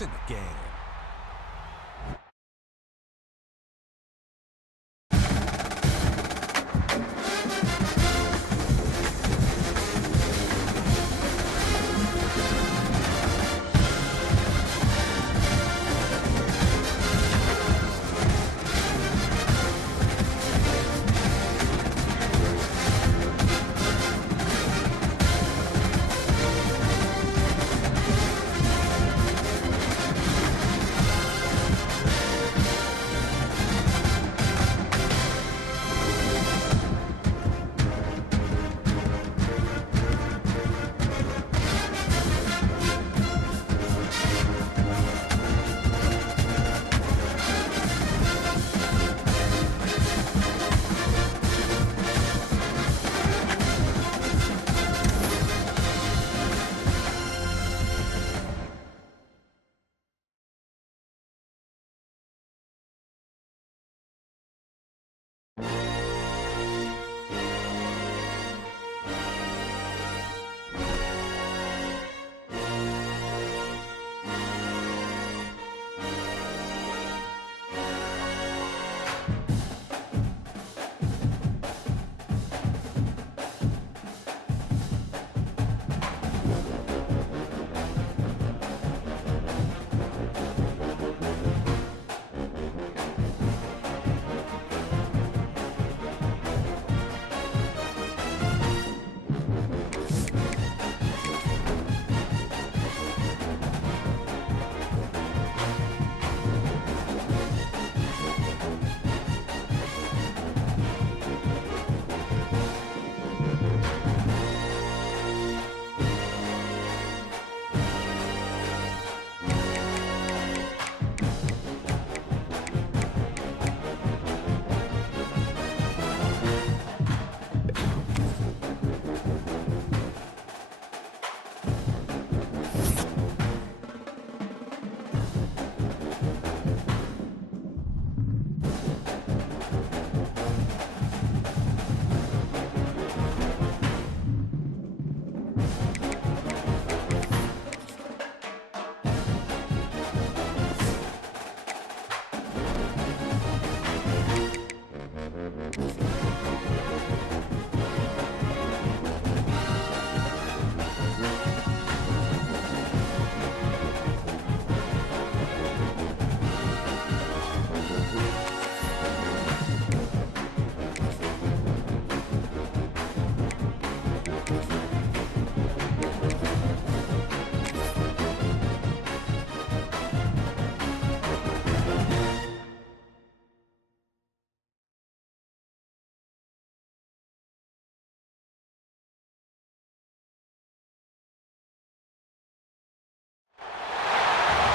points in the game.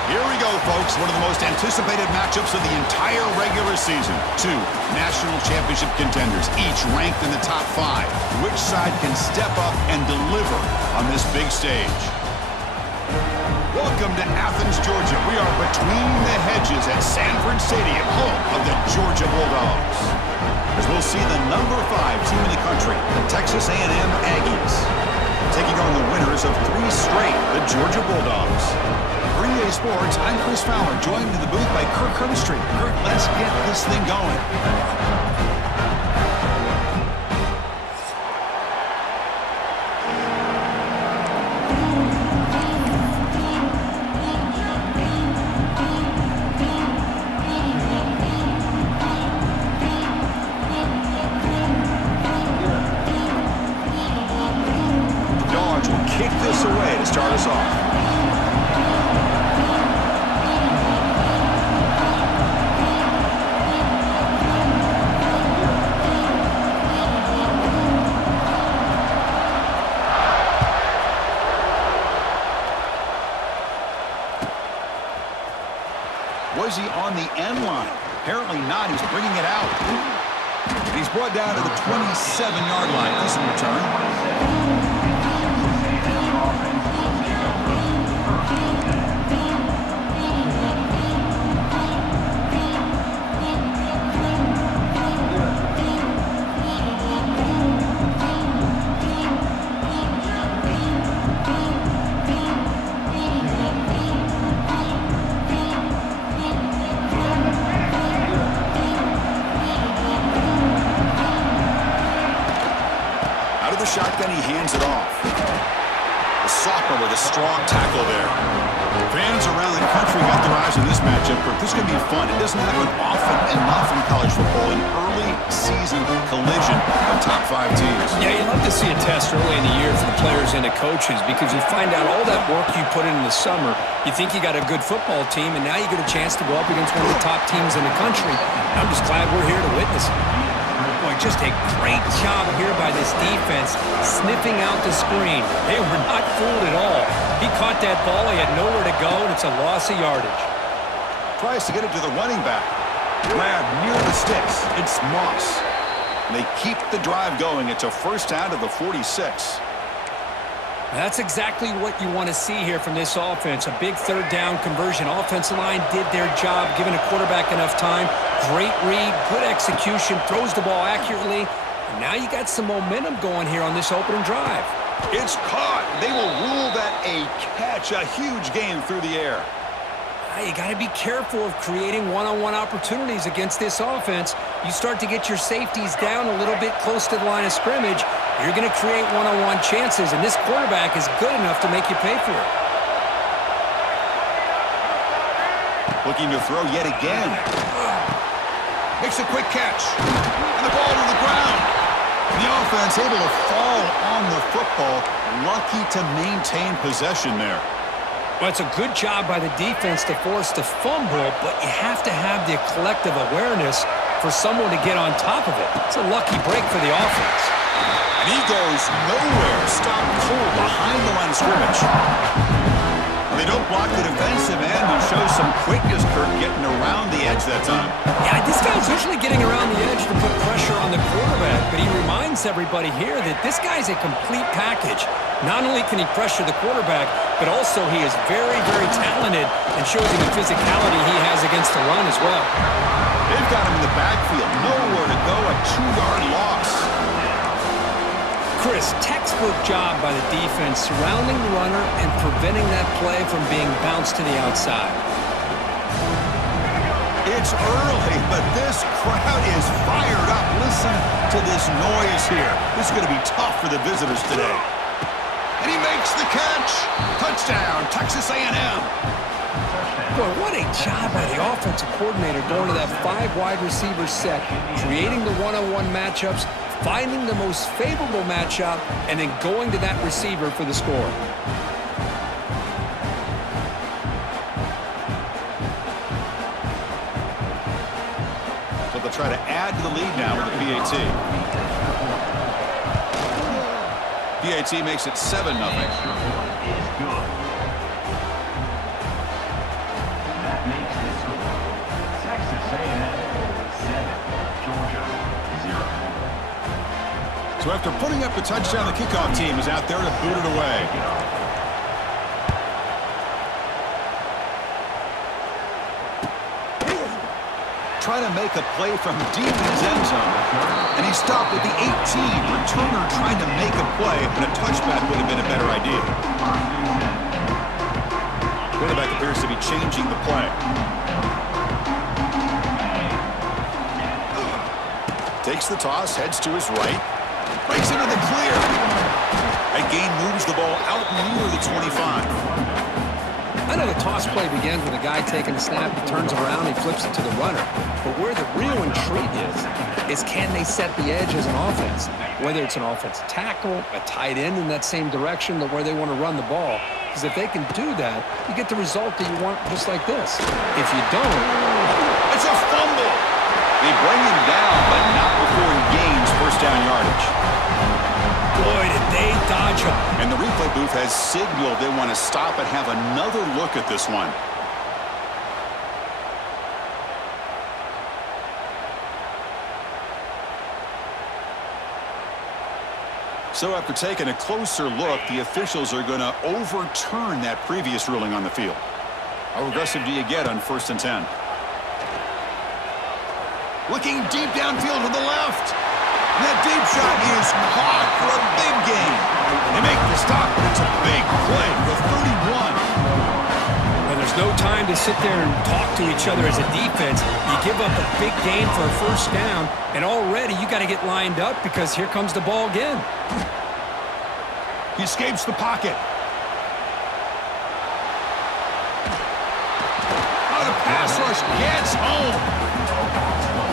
Here we go, folks. One of the most anticipated matchups of the entire regular season. Two national championship contenders, each ranked in the top 5. Which side can step up and deliver on this big stage? Welcome to Athens, Georgia. We are between the hedges at Sanford Stadium, home of the Georgia Bulldogs. As we'll see the number 5 team in the country, the Texas A&M Aggies, taking on the winners of 3 straight, the Georgia Bulldogs. 3A Sports, I'm Chris Fowler, joined in the booth by Kirk Herbstreit. Kirk, let's get this thing going. The Dogs will kick this away to start us off. Was he on the end line? Apparently not. He's bringing it out. And he's brought down to the 27-yard line. Decent return. Out of the shotgun, he hands it off. The sophomore with a strong tackle there. Fans around the country got their eyes on this matchup, but this is going to be fun. It doesn't happen often enough in college football, an early season collision of top 5 teams. Yeah, you love to see a test early in the year for the players and the coaches because you find out all that work you put in the summer. You think you got a good football team, and now you get a chance to go up against one of the top teams in the country. I'm just glad we're here to witness it. Boy, just a great job here by this defense, sniffing out the screen. They were not fooled at all. He caught that ball. He had nowhere to go, and it's a loss of yardage. Tries to get it to the running back. Grab near the sticks. It's Moss. They keep the drive going. It's a first down to the 46. That's exactly what you want to see here from this offense. A big third down conversion. Offensive line did their job, giving a quarterback enough time. Great read, good execution, throws the ball accurately. And now you got some momentum going here on this opening drive. It's caught. They will rule that a catch. A huge gain through the air. You got to be careful of creating one-on-one opportunities against this offense. You start to get your safeties down a little bit close to the line of scrimmage, you're going to create one-on-one chances, and this quarterback is good enough to make you pay for it. Looking to throw yet again. Makes a quick catch. And the ball to the ground. The offense able to fall on the football. Lucky to maintain possession there. Well, it's a good job by the defense to force the fumble, but you have to have the collective awareness for someone to get on top of it. It's a lucky break for the offense. And he goes nowhere. Stopped cold behind the line of scrimmage. They don't block the defensive end, who shows some quickness, Kirk, getting around the edge that time. Yeah, this guy's usually getting around the edge to put pressure on the quarterback, but he reminds everybody here that this guy's a complete package. Not only can he pressure the quarterback, but also he is very, very talented and shows you the physicality he has against the run as well. They've got him in the backfield. Nowhere to go, a 2-yard loss. Chris, textbook job by the defense surrounding the runner and preventing that play from being bounced to the outside. It's early, but this crowd is fired up. Listen to this noise here. This is going to be tough for the visitors today. And he makes the catch. Touchdown, Texas A&M. Boy, what a job by the offensive coordinator going to that 5 wide receiver set, creating the one-on-one matchups, finding the most favorable matchup, and then going to that receiver for the score. So they'll try to add to the lead now with the PAT. PAT makes it 7-0. That makes the score Texas A&M 7, Georgia 0. So after putting up the touchdown, the kickoff team is out there to boot it away. Try to make a play from deep in his end zone. And he stopped at the 18. Returner trying to make a play, and a touchback would have been a better idea. Quarterback appears to be changing the play. Takes the toss, heads to his right. Breaks into the clear. That gain moves the ball out near the 25. I know the toss play begins with a guy taking a snap, he turns around, he flips it to the runner. But where the real intrigue is can they set the edge as an offense? Whether it's an offensive tackle, a tight end in that same direction, where they want to run the ball. Because if they can do that, you get the result that you want just like this. If you don't... It's a fumble! They bring him down, but not before he gains first down yardage. Boy, did they dodge him. And the replay booth has signaled they want to stop and have another look at this one. So after taking a closer look, the officials are going to overturn that previous ruling on the field. How aggressive do you get on 1st and 10? Looking deep downfield to the left. And that deep shot is caught for a big gain. They make the stop, but it's a big play for 31. And there's no time time to sit there and talk to each other as a defense. You give up a big gain for a first down, and already you got to get lined up because here comes the ball again. He escapes the pocket. Oh, the pass rush gets home.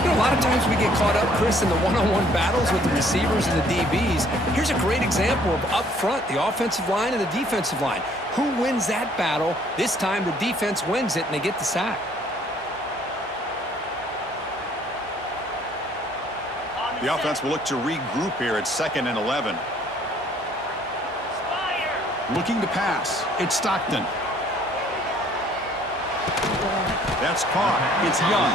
You know, a lot of times we get caught up, Chris, in the one-on-one battles with the receivers and the DBs. Here's a great example of up front, the offensive line and the defensive line. Who wins that battle? This time the defense wins it, and they get the sack. The offense will look to regroup here at 2nd and 11. Looking to pass. It's Stockton. That's caught. It's Young.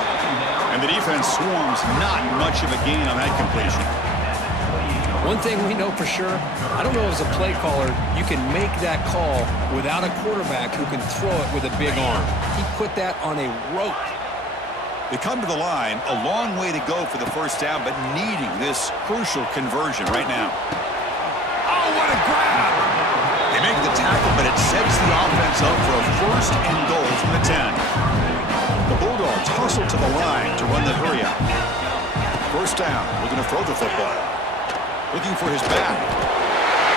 And the defense swarms. Not much of a gain on that completion. One thing we know for sure, I don't know as a play caller, you can make that call without a quarterback who can throw it with a big arm. He put that on a rope. They come to the line, a long way to go for the first down, but needing this crucial conversion right now. Oh, what a grab! They make the tackle, but it sets the offense up for a first and goal from the 10. The Bulldogs hustle to the line to run the hurry out. First down, looking to throw the football. Looking for his back.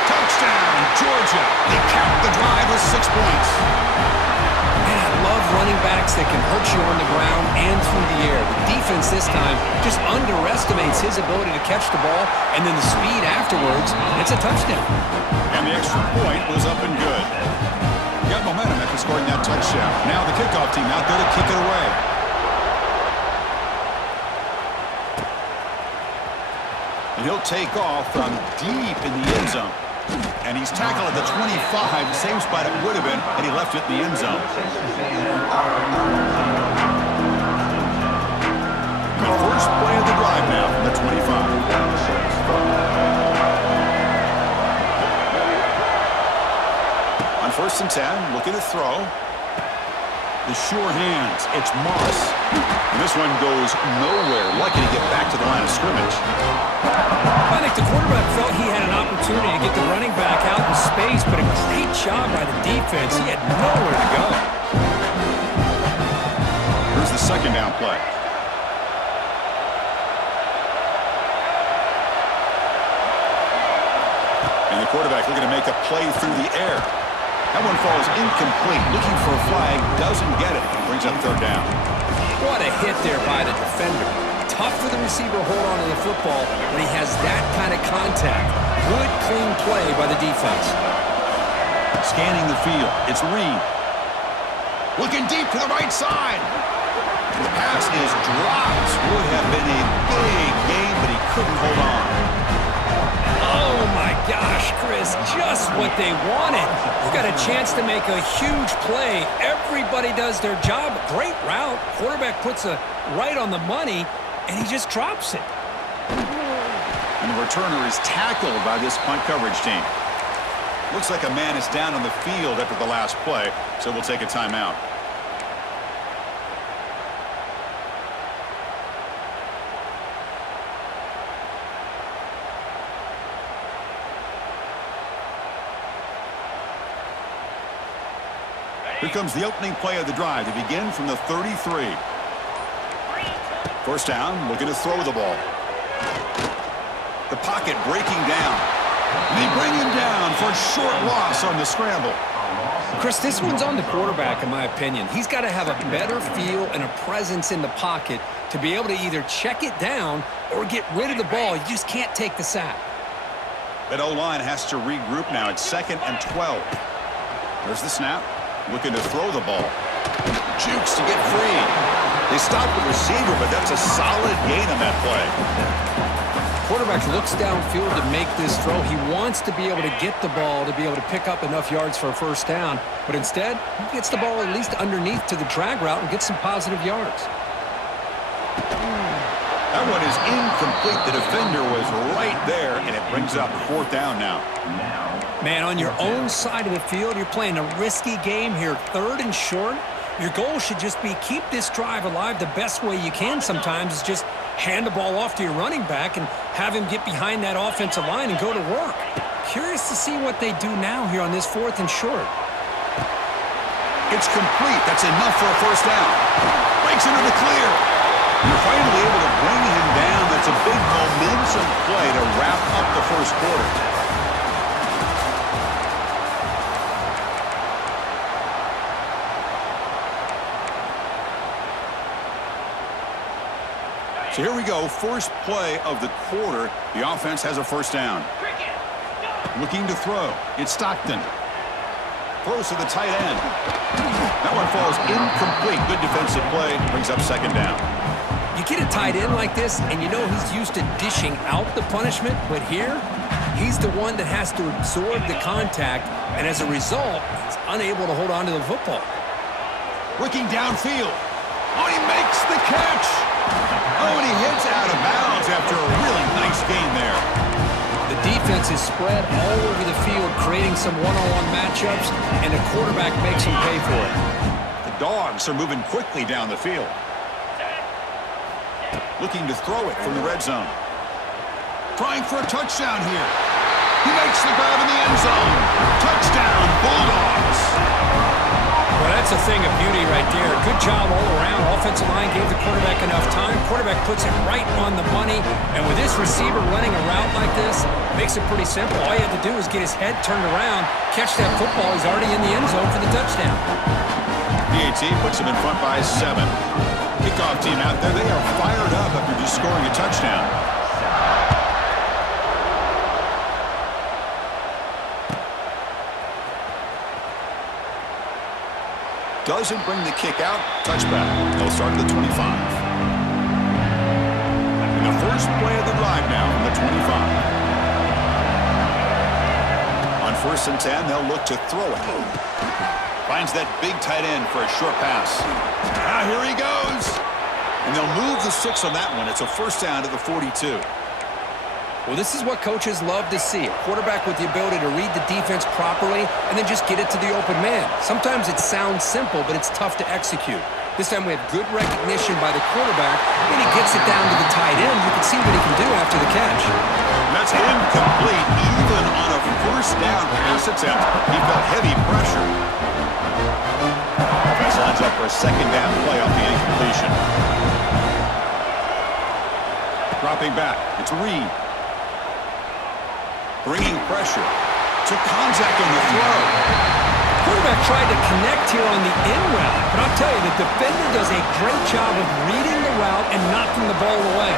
Touchdown, Georgia! They cap the drive with 6 points. Man, I love running backs that can hurt you on the ground and through the air. The defense this time just underestimates his ability to catch the ball, and then the speed afterwards, it's a touchdown. And the extra point was up and good. Got momentum after scoring that touchdown. Now the kickoff team out there to kick it away. And he'll take off from deep in the end zone. And he's tackled at the 25, the same spot it would have been had he left it in the end zone. The first play of the drive now from the 25. On 1st and 10, looking to throw. The sure hands, it's Moss. And this one goes nowhere. Lucky to get back to the line of scrimmage. I think the quarterback felt he had an opportunity to get the running back out in space, but a great job by the defense. He had nowhere to go. Here's the 2nd down play. And the quarterback looking to make a play through the air. That one falls incomplete. Looking for a flag, doesn't get it. Brings up 3rd down. What a hit there by the defender. Tough for the receiver to hold on to the football when he has that kind of contact. Good, clean play by the defense. Scanning the field. It's Reed. Looking deep to the right side. The pass is dropped. Would have been a big gain, but he couldn't hold on. Oh, my gosh, Chris, just what they wanted. You got a chance to make a huge play. Everybody does their job. Great route. Quarterback puts it right on the money, and he just drops it. And the returner is tackled by this punt coverage team. Looks like a man is down on the field after the last play, so we'll take a timeout. Here comes the opening play of the drive to begin from the 33. First down, looking to throw the ball. The pocket breaking down. They bring him down for a short loss on the scramble. Chris, this one's on the quarterback, in my opinion. He's got to have a better feel and a presence in the pocket to be able to either check it down or get rid of the ball. You just can't take the sack. That O-line has to regroup now. It's 2nd and 12. There's the snap. Looking to throw the ball. Jukes to get free. They stop the receiver, but that's a solid gain on that play. Quarterback looks downfield to make this throw. He wants to be able to get the ball to be able to pick up enough yards for a first down. But instead, he gets the ball at least underneath to the drag route and gets some positive yards. That one is incomplete. The defender was right there, and it brings up 4th down now. Man, on your own side of the field, you're playing a risky game here, 3rd and short. Your goal should just be keep this drive alive the best way you can sometimes is just hand the ball off to your running back and have him get behind that offensive line and go to work. Curious to see what they do now here on this 4th and short. It's complete. That's enough for a first down. Breaks into the clear. You're finally able to bring him down. That's a big momentum play to wrap up the first quarter. So here we go, first play of the quarter. The offense has a first down. Looking to throw. It's Stockton. Throws to the tight end. That one falls incomplete. Good defensive play. Brings up second down. You get a tight end like this, and you know he's used to dishing out the punishment, but here, he's the one that has to absorb the contact, and as a result, he's unable to hold on to the football. Looking downfield. Oh, he makes the catch. Oh, and he hits out of bounds after a really nice gain there. The defense is spread all over the field, creating some one-on-one matchups, and the quarterback makes him pay for it. The Dogs are moving quickly down the field. Looking to throw it from the red zone. Trying for a touchdown here. He makes the grab in the end zone. Touchdown, Bulldogs. Well, that's a thing of beauty right there. Good job all around. Offensive line gave the quarterback enough time. Quarterback puts it right on the money. And with this receiver running a route like this, makes it pretty simple. All you have to do is get his head turned around, catch that football. He's already in the end zone for the touchdown. PAT puts him in front by 7. Kickoff team out there, they are fired up after just scoring a touchdown. Doesn't bring the kick out. Touchback. They'll start at the 25. And the first play of the drive now from the 25. On 1st and 10, they'll look to throw it. Finds that big tight end for a short pass. Ah, here he goes. And they'll move the 6 on that one. It's a first down to the 42. Well, this is what coaches love to see. A quarterback with the ability to read the defense properly and then just get it to the open man. Sometimes it sounds simple, but it's tough to execute. This time we have good recognition by the quarterback, and he gets it down to the tight end. You can see what he can do after the catch. That's incomplete. Even on a first down pass attempt, he felt heavy pressure. Offense lines up for a second down play off the incompletion. Dropping back, it's Reed. Bringing pressure. Took contact on the throw. Quarterback tried to connect here on the in route, but I'll tell you, the defender does a great job of reading the route and knocking the ball away.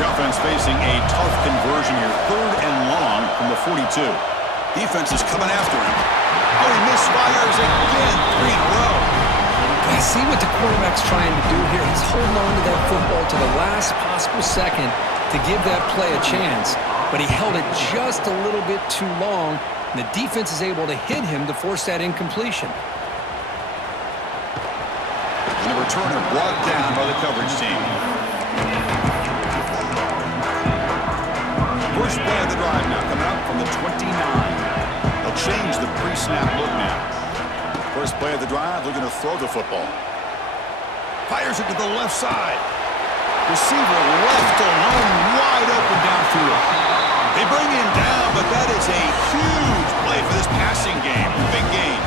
The offense facing a tough conversion here. 3rd and long from the 42. Defense is coming after him. Oh, he misfires again. 3 in a row. I see what the quarterback's trying to do here. He's holding on to that football to the last possible second to give that play a chance. But he held it just a little bit too long, and the defense is able to hit him to force that incompletion. And the returner brought down by the coverage team. First play of the drive now coming up from the 29. They'll change the pre-snap look now. First play of the drive, looking to throw the football. Fires it to the left side. Receiver left alone, wide open downfield. They bring him down, but that is a huge play for this passing game. Big gain.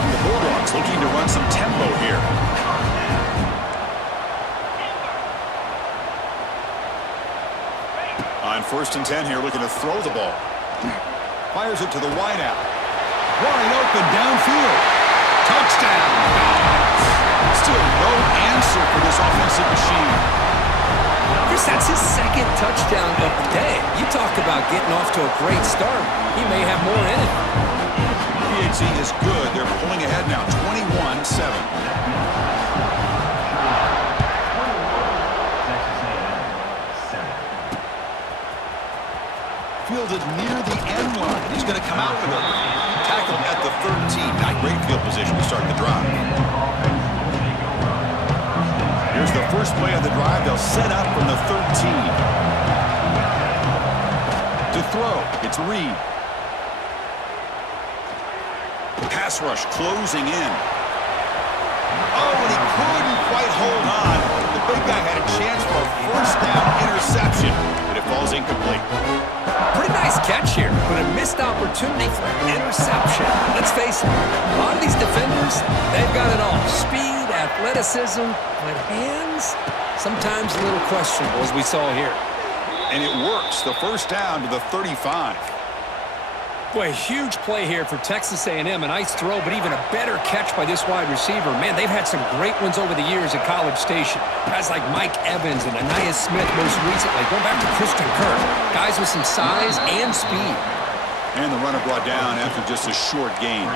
The Bulldogs looking to run some tempo here. On 1st and 10 here, looking to throw the ball. Fires it to the wideout. Wide open downfield. Touchdown. Still no answer for this offensive machine. Chris, that's his 2nd touchdown of the day. You talk about getting off to a great start. He may have more in it. PAT is good. They're pulling ahead now, 21-7. Fielded near the end line. He's going to come out with it. Tackled at the 13. Not great field position to start the drive. Here's the first play of the drive. They'll set up from the 13. To throw, it's Reed. Pass rush closing in. Oh, and he couldn't quite hold on. The big guy had a chance for a first down interception, but it falls incomplete. Pretty nice catch here, but a missed opportunity for an interception. Let's face it, a lot of these defenders, they've got it all. Speed, athleticism, but hands, sometimes a little questionable, as we saw here. And it works. The first down to the 35. Boy, huge play here for Texas A&M. A nice throw, but even a better catch by this wide receiver. Man, they've had some great ones over the years at College Station. Guys like Mike Evans and Anais Smith most recently. Going back to Christian Kirk. Guys with some size and speed. And the runner brought down after just a short gain.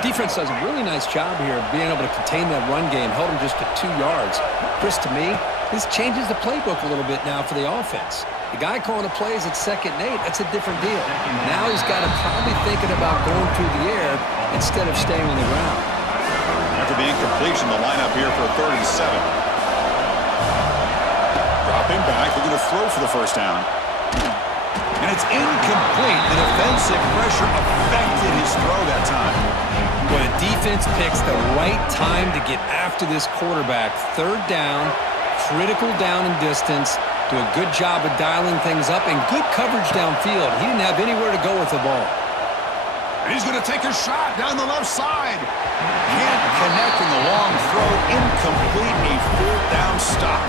Defense does a really nice job here of being able to contain that run game. Held him just to 2 yards. Chris, to me, this changes the playbook a little bit now for the offense. The guy calling the plays at 2nd and 8, that's a different deal. Now he's got to probably thinking about going through the air instead of staying on the ground. After the incompletion, the lineup here for a 3rd and 7. Dropping back, they're going to throw for the first down. And it's incomplete. The defensive pressure affected his throw that time. Well, the defense picks the right time to get after this quarterback. 3rd down, critical down and distance. Do a good job of dialing things up and good coverage downfield. He didn't have anywhere to go with the ball. And he's going to take a shot down the left side. Can't connect in the long throw. Incomplete. A 4th down stop.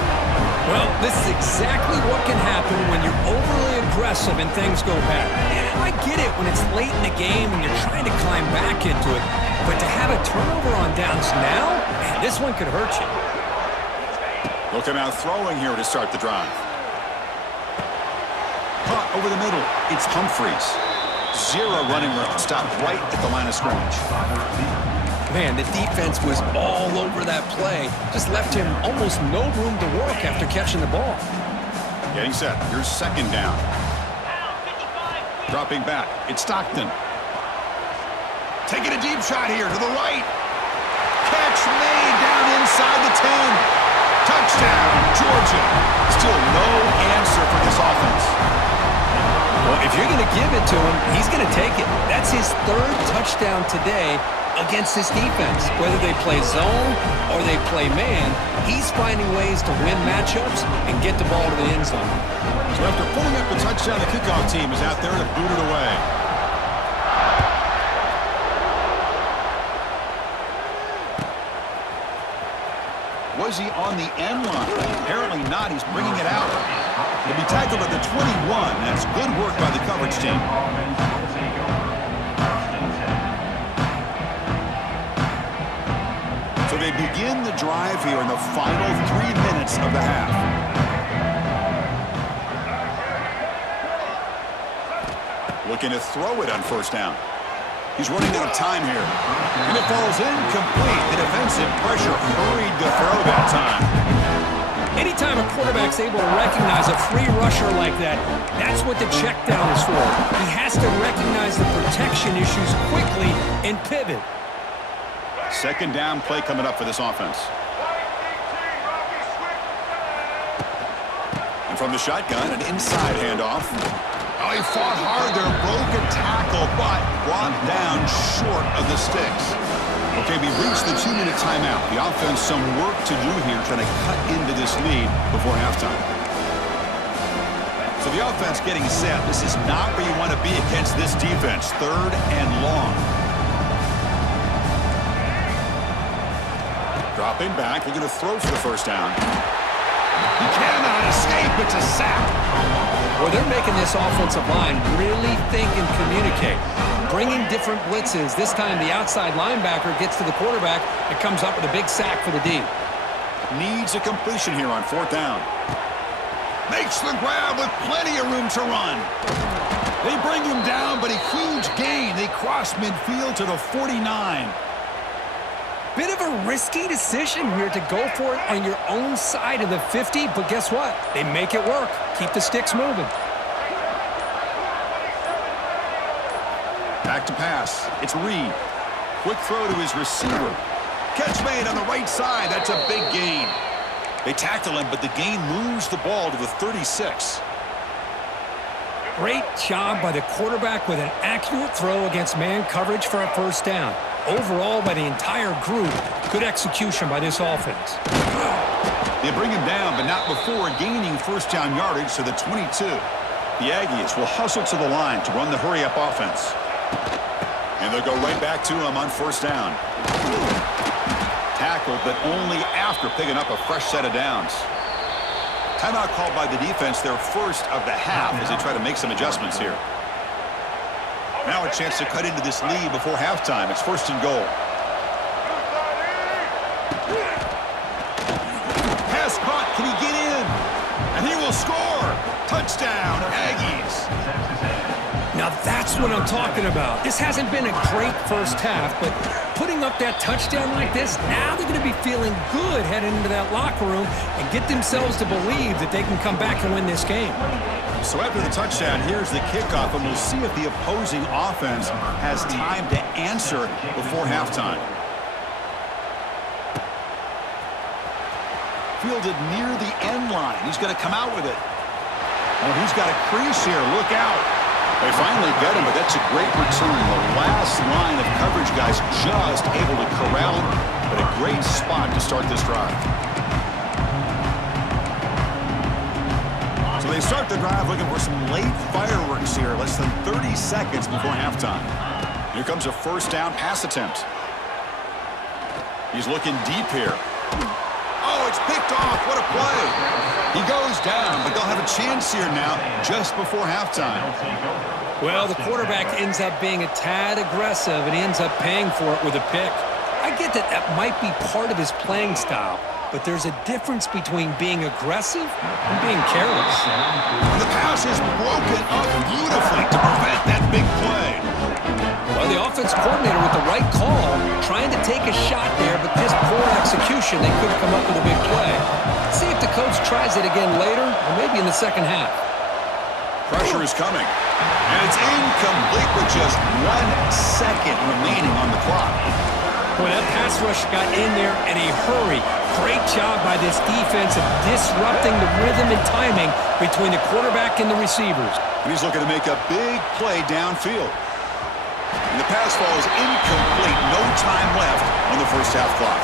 Well, this is exactly what can happen when you're overly aggressive and things go bad. And I get it when it's late in the game and you're trying to climb back into it. But to have a turnover on downs now, man, this one could hurt you. Looking out throwing here to start the drive. Caught over the middle. It's Humphreys. 0 running room. Stopped right at the line of scrimmage. Man, the defense was all over that play. Just left him almost no room to work after catching the ball. Getting set. Here's 2nd down. Dropping back. It's Stockton. Taking a deep shot here to the right. Catch made down inside the 10. Touchdown, Georgia. Still no answer for this offense. Well, if you're going to give it to him, he's going to take it. That's his 3rd touchdown today against this defense. Whether they play zone or they play man, he's finding ways to win matchups and get the ball to the end zone. So after pulling up the touchdown, the kickoff team is out there to boot it away. Was he on the end line? Apparently not. He's bringing it out. He'll be tackled at the 21. That's good work by the coverage team. So they begin the drive here in the final 3 minutes of the half. Looking to throw it on 1st down. He's running out of time here. And it falls incomplete. The defensive pressure hurried the throw that time. Anytime a quarterback's able to recognize a free rusher like that, that's what the check down is for. He has to recognize the protection issues quickly and pivot. 2nd down play coming up for this offense. And from the shotgun, an inside handoff. Oh, he fought hard there, broke a tackle, but brought down short of the sticks. Okay, we reached the 2-minute timeout. The offense some work to do here, trying to cut into this lead before halftime. So the offense getting set. This is not where you want to be against this defense. 3rd and long. Dropping back, they're going to throw for the first down. He cannot escape. It's a sack. Well, they're making this offensive line really think and communicate. Bringing different blitzes. This time the outside linebacker gets to the quarterback and comes up with a big sack for the D. Needs a completion here on 4th down. Makes the grab with plenty of room to run. They bring him down, but a huge gain. They cross midfield to the 49. Bit of a risky decision here to go for it on your own side of the 50, but guess what? They make it work. Keep the sticks moving. Back to pass. It's Reed. Quick throw to his receiver. Catch made on the right side. That's a big gain. They tackle him, but the gain moves the ball to the 36. Great job by the quarterback with an accurate throw against man coverage for a 1st down. Overall, by the entire group, good execution by this offense. They bring him down, but not before gaining 1st down yardage to the 22. The Aggies will hustle to the line to run the hurry-up offense. And they'll go right back to him on first down. Tackled, but only after picking up a fresh set of downs. Timeout called by the defense, their first of the half, as they try to make some adjustments here. Now a chance to cut into this lead before halftime. It's first and goal. Pass caught. Can he get in? And he will score. Touchdown, Aggies. Now that's what I'm talking about. This hasn't been a great first half, but putting up that touchdown like this, now they're going to be feeling good heading into that locker room and get themselves to believe that they can come back and win this game. So after the touchdown, here's the kickoff, and we'll see if the opposing offense has time to answer before halftime. Fielded near the end line. He's going to come out with it. Oh, he's got a crease here. Look out. They finally get him, but that's a great return. The last line of coverage guys just able to corral him, but a great spot to start this drive. So they start the drive looking for some late fireworks here, less than 30 seconds before halftime. Here comes a first down pass attempt. He's looking deep here. Oh, it's picked off. What a play. He goes down, but they'll have a chance here now just before halftime. Well, the quarterback ends up being a tad aggressive, and he ends up paying for it with a pick. I get that that might be part of his playing style, but there's a difference between being aggressive and being careless. And the pass is broken up beautifully to prevent that big play. Well, the offense coordinator with the right call, trying to take a shot there, but this poor execution, they couldn't come up with a big play. See if the coach tries it again later, or maybe in the second half. Pressure is coming, and it's incomplete with just 1 second remaining on the clock. Boy, that pass rush got in there in a hurry. Great job by this defense of disrupting the rhythm and timing between the quarterback and the receivers. And he's looking to make a big play downfield. And the pass fall is incomplete. No time left on the first half clock.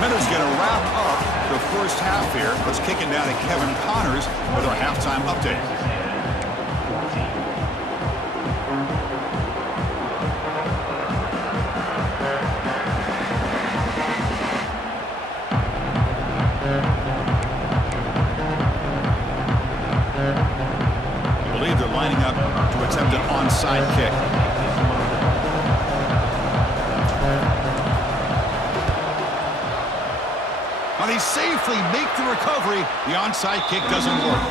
Miller's going to wrap up the first half here. Let's kick it down to Kevin Connors with our halftime update. I believe they're lining up to attempt an onside kick. They safely make the recovery. The onside kick doesn't work.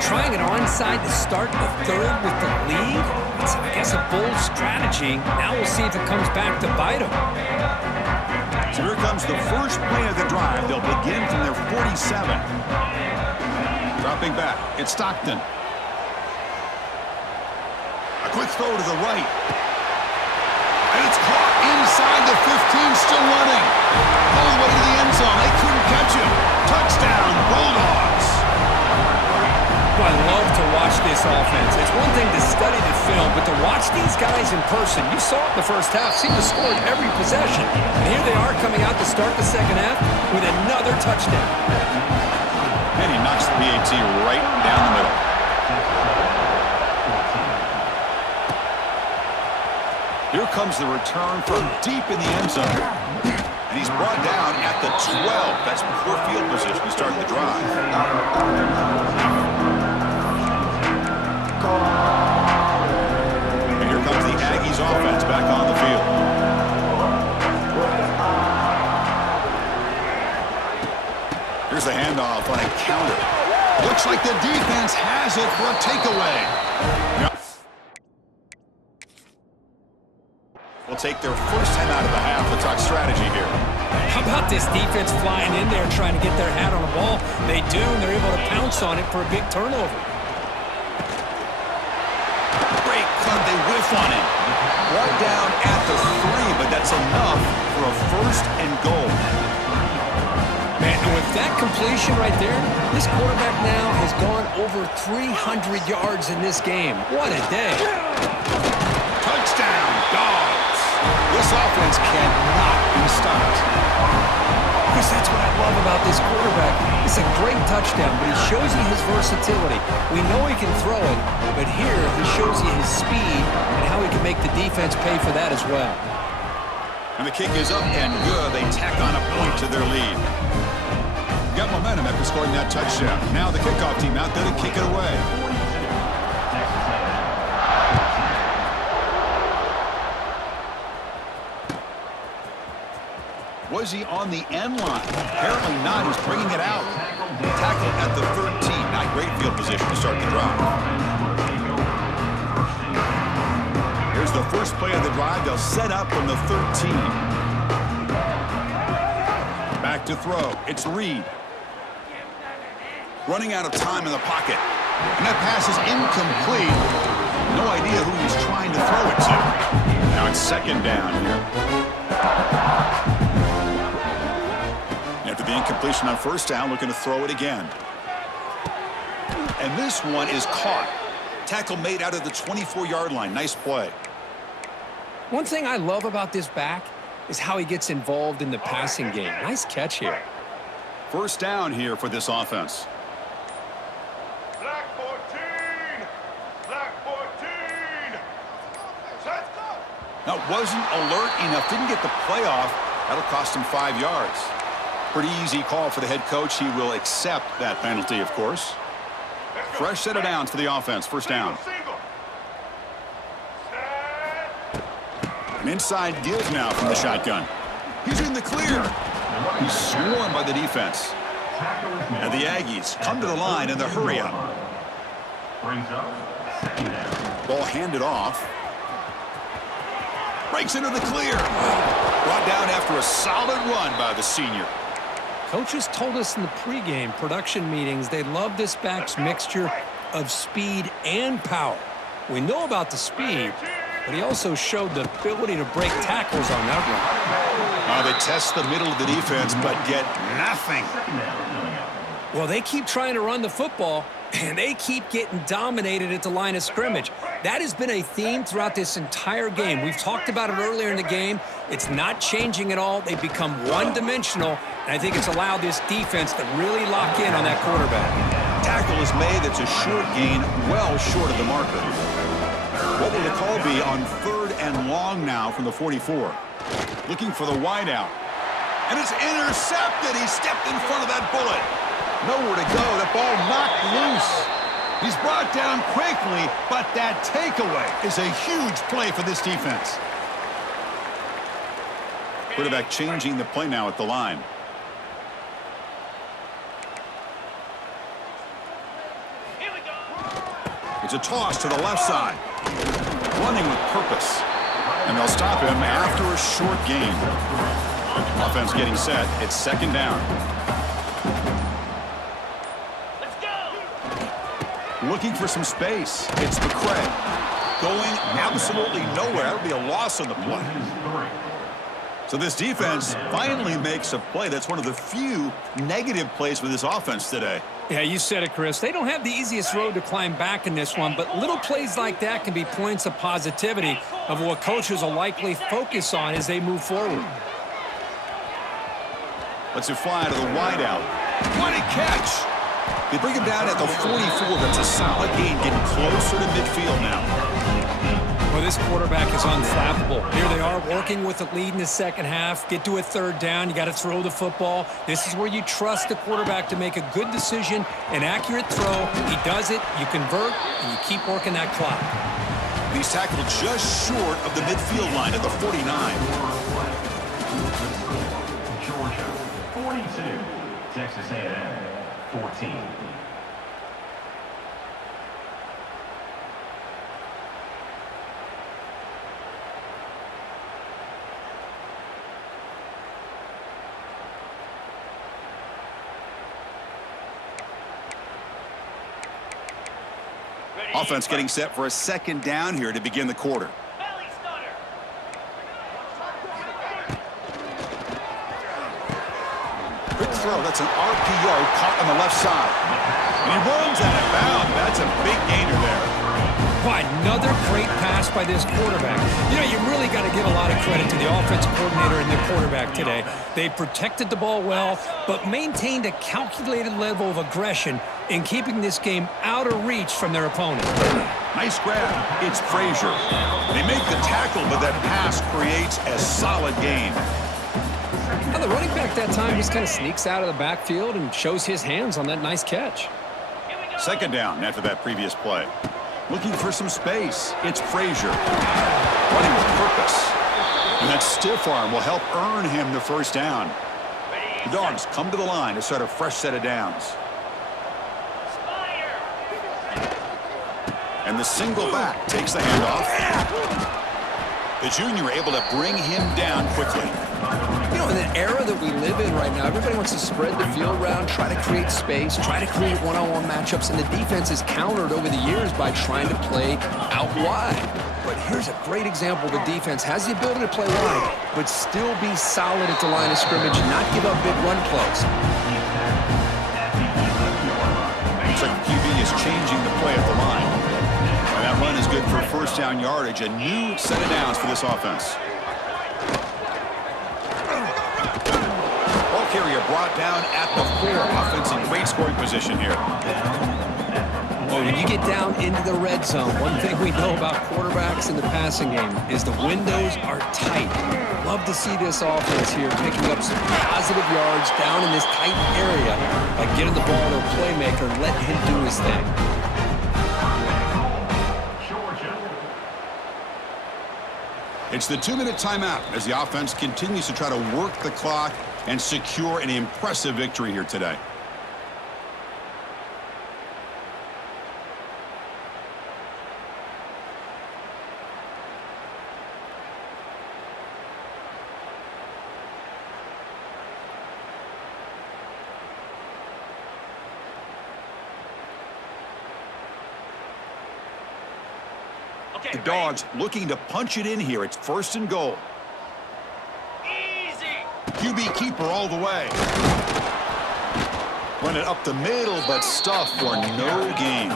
Trying an onside to start the third with the lead? It's, I guess, a bold strategy. Now we'll see if it comes back to bite them. So here comes the first play of the drive. They'll begin from their 47. Dropping back. It's Stockton. A quick throw to the right. And it's caught inside the 15, still running. All the way to the end zone. They couldn't catch him. Touchdown, Bulldogs. Well, I love to watch this offense. It's one thing to study the film, but to watch these guys in person, you saw it in the first half, seemed to score every possession. And here they are coming out to start the second half with another touchdown. And he knocks the PAT right down the middle. Here comes the return from deep in the end zone. And he's brought down at the 12. That's poor field position to start the drive. And here comes the Aggies offense back on the field. Here's the handoff on a counter. Looks like the defense has it for a takeaway. Yep. Will take their first time out of the half. Let's talk strategy here. How about this defense flying in there trying to get their hat on the ball? They do, and they're able to pounce on it for a big turnover. Great cut. They whiff on it. Brought down at the 3, but that's enough for a first and goal. Man, and with that completion right there, this quarterback now has gone over 300 yards in this game. What a day. Touchdown, Dogs. This offense cannot be stopped. Chris, that's what I love about this quarterback. It's a great touchdown, but he shows you his versatility. We know he can throw it, but here he shows you his speed and how he can make the defense pay for that as well. And the kick is up and good. They tack on a point to their lead. Got momentum after scoring that touchdown. Now the kickoff team out there to kick it away. Was he on the end line? Apparently not. He's bringing it out. Tackle at the 13. Not great field position to start the drive. Here's the first play of the drive. They'll set up from the 13. Back to throw. It's Reed. Running out of time in the pocket. And that pass is incomplete. No idea who he's trying to throw it to. Now it's second down here. After the incompletion on first down, looking to throw it again. And this one is caught. Tackle made out of the 24-yard line. Nice play. One thing I love about this back is how he gets involved in the passing game. Nice catch here. First down here for this offense. Black 14! Black 14! Set. Now, wasn't alert enough. Didn't get the play off. That'll cost him 5 yards. Pretty easy call for the head coach. He will accept that penalty, of course. Fresh set of downs for the offense. First down. An inside give now from the shotgun. He's in the clear. He's swarmed by the defense. And the Aggies come to the line in the hurry-up. Ball handed off. Breaks into the clear. Brought down after a solid run by the senior. Coaches told us in the pregame production meetings they love this back's mixture of speed and power. We know about the speed, but he also showed the ability to break tackles on that run. They test the middle of the defense, but get nothing. Well, they keep trying to run the football, and they keep getting dominated at the line of scrimmage. That has been a theme throughout this entire game. We've talked about it earlier in the game. It's not changing at all. They've become one-dimensional, and I think it's allowed this defense to really lock in on that quarterback. Tackle is made. It's a short gain, well short of the marker. What will the call be on 3rd and long now from the 44? Looking for the wideout. And it's intercepted. He stepped in front of that bullet. Nowhere to go. That ball knocked loose. He's brought down quickly, but that takeaway is a huge play for this defense. Quarterback changing the play now at the line. It's a toss to the left side. Running with purpose. And they'll stop him after a short gain. Offense getting set. It's second down. Looking for some space. It's McCray. Going absolutely nowhere. That would be a loss on the play. So this defense finally makes a play. That's one of the few negative plays for this offense today. Yeah, you said it, Chris. They don't have the easiest road to climb back in this one, but little plays like that can be points of positivity of what coaches will likely focus on as they move forward. Lets it fly to the wideout. What a catch! They bring him down at the 44. That's a solid gain, getting closer to midfield now. Well, this quarterback is unflappable. Here they are working with the lead in the second half. Get to a 3rd down. You got to throw the football. This is where you trust the quarterback to make a good decision, an accurate throw. He does it, you convert, and you keep working that clock. He's tackled just short of the midfield line at the 49. Georgia, 42. Texas A&M, 14. Offense getting set for a second down here to begin the quarter. Quick throw. That's an RPO caught on the left side. And he runs out of bounds. That's a big gainer there. Why, another great pass by this quarterback. You know, you really got to give a lot of credit to the offensive coordinator and the quarterback today. They protected the ball well, but maintained a calculated level of aggression in keeping this game out of reach from their opponent. Nice grab. It's Frazier. They make the tackle, but that pass creates a solid gain. Now, the running back that time just kind of sneaks out of the backfield and shows his hands on that nice catch. Second down after that previous play. Looking for some space. It's Frazier. Running with purpose. And that stiff arm will help earn him the first down. The Dogs come to the line to start a fresh set of downs. And the single back takes the handoff. The junior able to bring him down quickly. You know, in the era that we live in right now, everybody wants to spread the field around, try to create space, try to create one-on-one matchups, and the defense is countered over the years by trying to play out wide. But here's a great example. The defense has the ability to play wide, but still be solid at the line of scrimmage and not give up big run plays. Looks like the QB is changing the play at the line. And that run is good for first down yardage. A new set of downs for this offense. Ball carrier brought down at the 4. Offense in great scoring position here. Well, when you get down into the red zone, one thing we know about quarterbacks in the passing game is the windows are tight. Love to see this offense here picking up some positive yards down in this tight area by getting the ball to a playmaker and letting him do his thing. It's the 2-minute timeout as the offense continues to try to work the clock and secure an impressive victory here today. The Dogs looking to punch it in here. It's first and goal. Easy. QB keeper all the way. Run it up the middle, but stuff for no gain.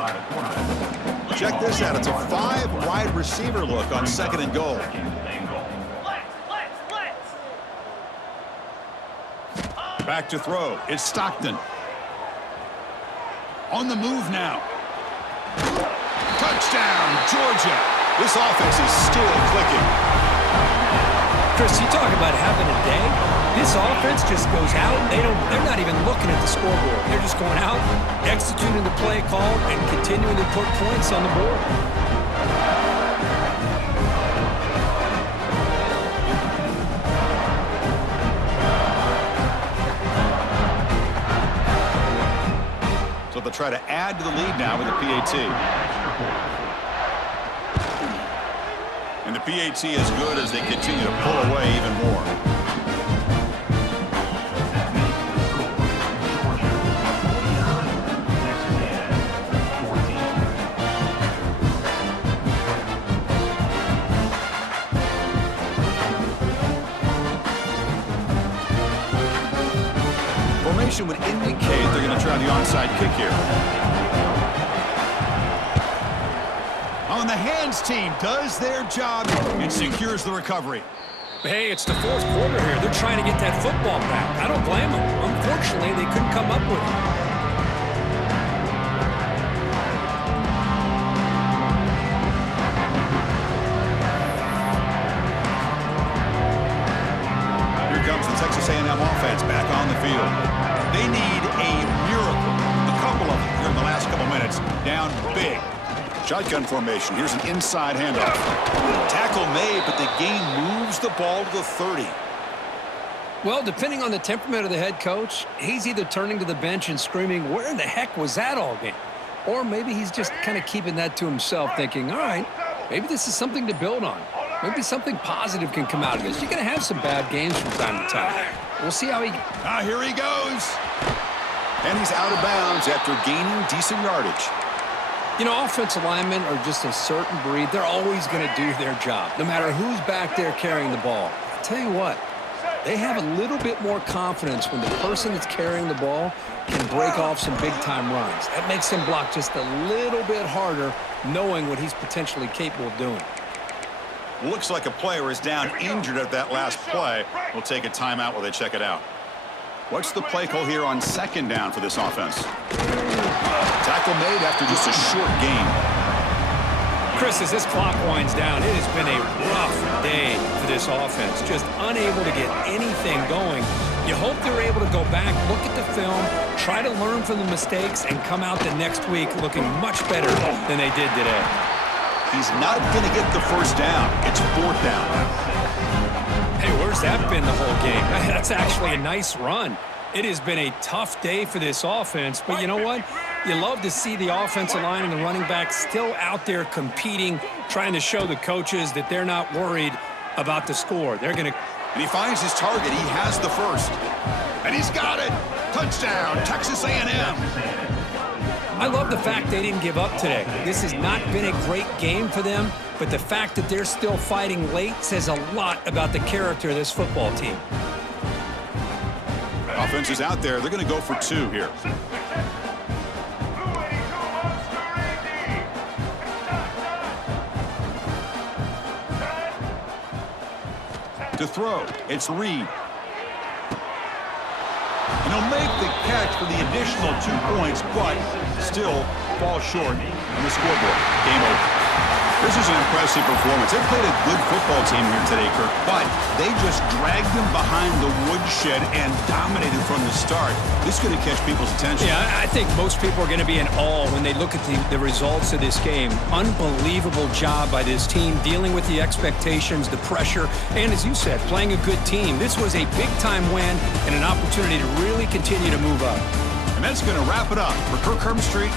Check this out. It's a 5-wide receiver look on second and goal. Back to throw. It's Stockton. On the move now. Touchdown, Georgia. This offense is still clicking. Chris, you talk about having a day. This offense just goes out. They're not even looking at the scoreboard. They're just going out, executing the play call, and continuing to put points on the board. So they'll try to add to the lead now with the PAT. And the PAT is good as they continue to pull away even more. Formation would indicate they're going to try the onside kick here. On the hands team does their job and secures the recovery. Hey, it's the fourth quarter here. They're trying to get that football back. I don't blame them. Unfortunately, they couldn't come up with it. Here comes the Texas A&M offense back on the field. They need a miracle. A couple of them here in the last couple minutes. Down big. Shotgun formation. Here's an inside handoff. Tackle made, but the gain moves the ball to the 30. Well, depending on the temperament of the head coach, he's either turning to the bench and screaming, "Where in the heck was that all game?" Or maybe he's just kind of keeping that to himself, thinking, all right, maybe this is something to build on. Maybe something positive can come out of this. You're going to have some bad games from time to time. We'll see how he... Here he goes. And he's out of bounds after gaining decent yardage. You know, offensive linemen are just a certain breed. They're always going to do their job, no matter who's back there carrying the ball. I'll tell you what, They have a little bit more confidence when the person that's carrying the ball can break off some big-time runs. That makes him block just a little bit harder, knowing what he's potentially capable of doing. Looks like a player is down injured at that last play. We'll take a timeout while they check it out. What's the play call here on second down for this offense? Tackle made after just a short gain. Chris, as this clock winds down, it has been a rough day for this offense. Just unable to get anything going. You hope they're able to go back, look at the film, try to learn from the mistakes, and come out the next week looking much better than they did today. He's not going to get the first down. It's fourth down. Hey, where's that been the whole game? That's actually a nice run. It has been a tough day for this offense, but you know what? You love to see the offensive line and the running back still out there competing, trying to show the coaches that they're not worried about the score. They're going to... And he finds his target. He has the first. And he's got it. Touchdown, Texas A&M. I love the fact they didn't give up today. This has not been a great game for them, but the fact that they're still fighting late says a lot about the character of this football team. Offense is out there. They're going to go for two here. To throw, it's Reed. And he'll make the catch for the additional 2 points, but still falls short on the scoreboard. Game over. This is an impressive performance. They played a good football team here today, Kirk, but they just dragged them behind the woodshed and dominated from the start. This is going to catch people's attention. Yeah, I think most people are going to be in awe when they look at the results of this game. Unbelievable job by this team, dealing with the expectations, the pressure, and as you said, playing a good team. This was a big-time win and an opportunity to really continue to move up. And that's going to wrap it up for Kirk Herbstreit